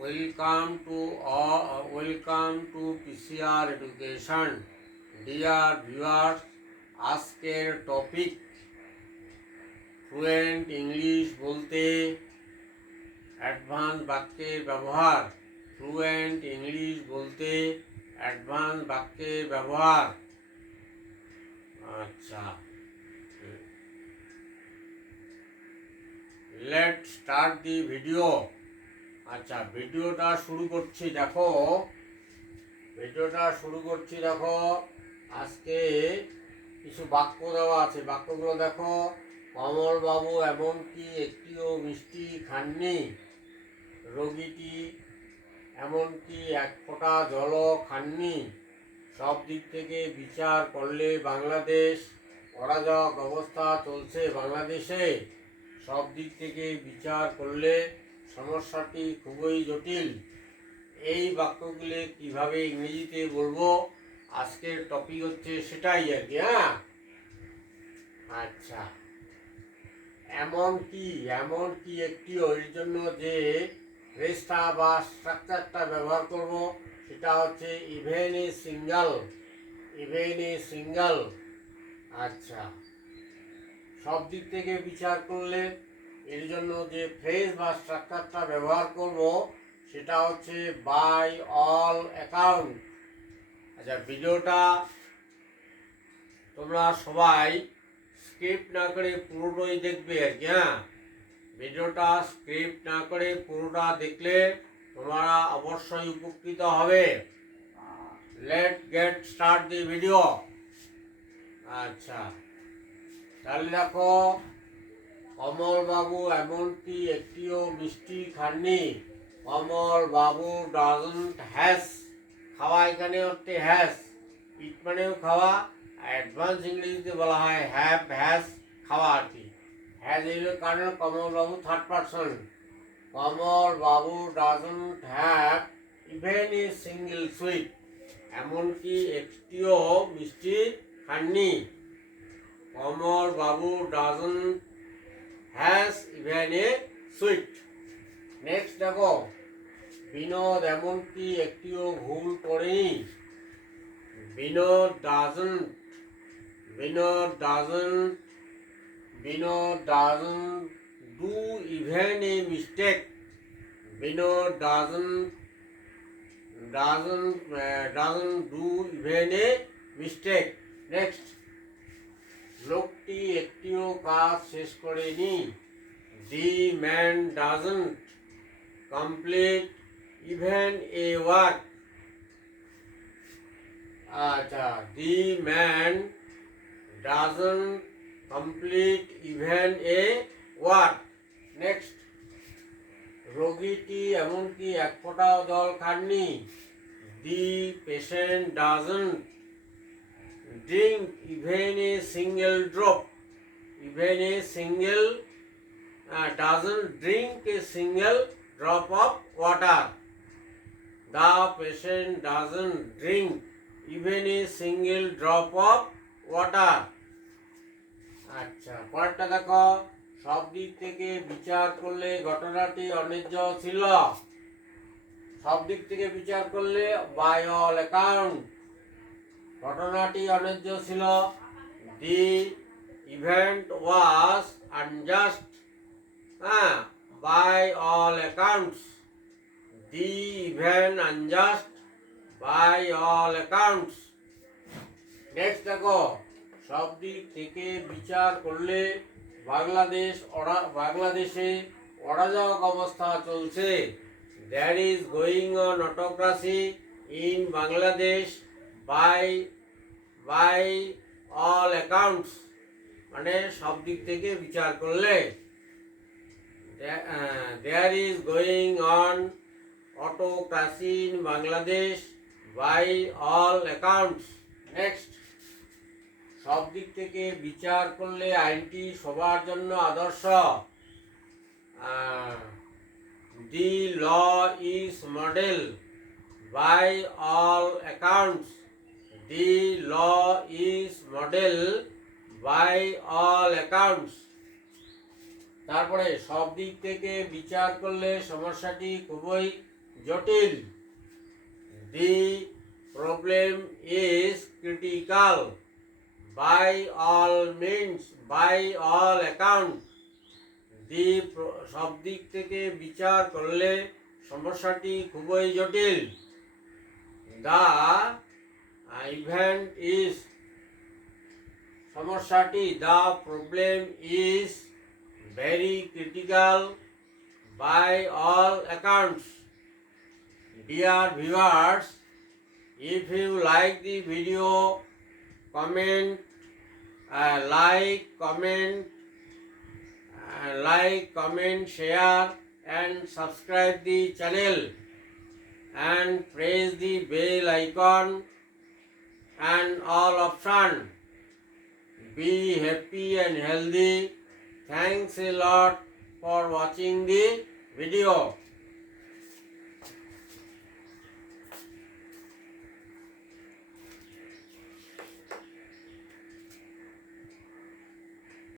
Welcome to PCR education. Dear viewers, আজকের topic fluent English বলতে advance বাক্যের ব্যবহার। ফ্লুয়েন্ট ইংলিশ বলতে অ্যাডভান্স বাক্যের ব্যবহার। আচ্ছা, লেট স্টার্ট দি ভিডিও। আচ্ছা, ভিডিওটা শুরু করছি। দেখো, আজকে কিছু বাক্য দেওয়া আছে। বাক্যগুলো দেখো। কমলবাবু এমনকি একটিও মিষ্টি খাননি। রোগীটি এমনকি এক ফোঁটা জলও খাননি। সব দিক থেকে বিচার করলে বাংলাদেশ অরাজক অবস্থা চলছে বাংলাদেশে। সব দিক থেকে বিচার করলে সমস্যাটি খুবই জটিল। এই বাক্যগুলি কিভাবে ইংরেজিতে বলবো, আজকের টপিক হচ্ছে সেটাই আর কি। আচ্ছা, এমনকি একটিও, এর জন্য যে ফ্রেজটা বা স্ট্রাকচারটা ব্যবহার করব সেটা হচ্ছে ইভেন এ সিঙ্গেল। আচ্ছা, সব দিক থেকে বিচার করলে এর জন্য যে ফ্রেজ বা স্ট্রাকচারটা ব্যবহার করব সেটা হচ্ছে বাই অল অ্যাকাউন্ট। আচ্ছা, ভিডিওটা তোমরা সবাই স্ক্রিপ্ট না করে পুরোটাই দেখবে আর কি। ভিডিওটা স্ক্রিপ্ট না করে পুরোটা দেখলে তোমরা অবশ্যই উপকৃত হবে। Late get start the video. আচ্ছা, তাহলে দেখো, কমলবাবু এমনকি একটিও মিষ্টি খাননি। কমলবাবু ডাজন্ট হ্যাজ, খাওয়া এখানে হচ্ছে হ্যাজ, ইট মানেও খাওয়া। অ্যাডভান্স ইংরেজিতে বলা হয় হ্যাজ, খাওয়া আর কি। হ্যাজ এর কারণে কমলবাবু থার্ড পারসন। কমলবাবু doesn't have even a single sweet, এমনকি একটিও মিষ্টি খাননি। কমলবাবু doesn't has even a sweet. Next দেখো, বিনোদ এমনকি একটিও ভুল করেনি। Binod doesn't do even a mistake. Binod doesn't do even a mistake. Next, লোকটি একটিও কাজ শেষ করেনি। The man doesn't complete even a work. আচ্ছা, the man doesn't complete even a work. Next, রোগীটি এমনকি এক ফোঁটাও জল খাননি। The patient doesn't drink even a single drop. Doesn't drink a single drop of water. The patient doesn't drink even a single drop of water. আচ্ছা, পরেরটা দেখো, সব দিক থেকে বিচার করলে ঘটনাটি অন্যায্য ছিল। সব দিক থেকে বিচার করলে বাই অল অ্যাকাউন্ট, ঘটনাটি অন্যায্য ছিল। The event was unjust, by all accounts. The event unjust by all accounts. Next দেখো, সব দিক থেকে বিচার করলে বাংলাদেশে অরাজক অবস্থা চলছে। There is going on autocracy in Bangladesh by all accounts, মানে সব দিক থেকে বিচার করলে। There is going on autocracy in Bangladesh by all accounts. Next, সব দিক থেকে বিচার করলে আইনটি সবার জন্য আদর্শ। The law is model by all accounts. The law is model by all accounts. তারপরে, সব দিক থেকে বিচার করলে সমস্যাটি খুবই jotil. The problem is critical. By all means, by all account. সব দিক থেকে বিচার করলে সমস্যাটি খুবই জটিল। দ্য ইভেন্ট ইজ সমস্যাটি the problem is very critical by all accounts. Dear viewers, if you like the video, comment, comment, share and subscribe the channel and press the bell icon and all option. Be happy and healthy. Thanks a lot for watching the video.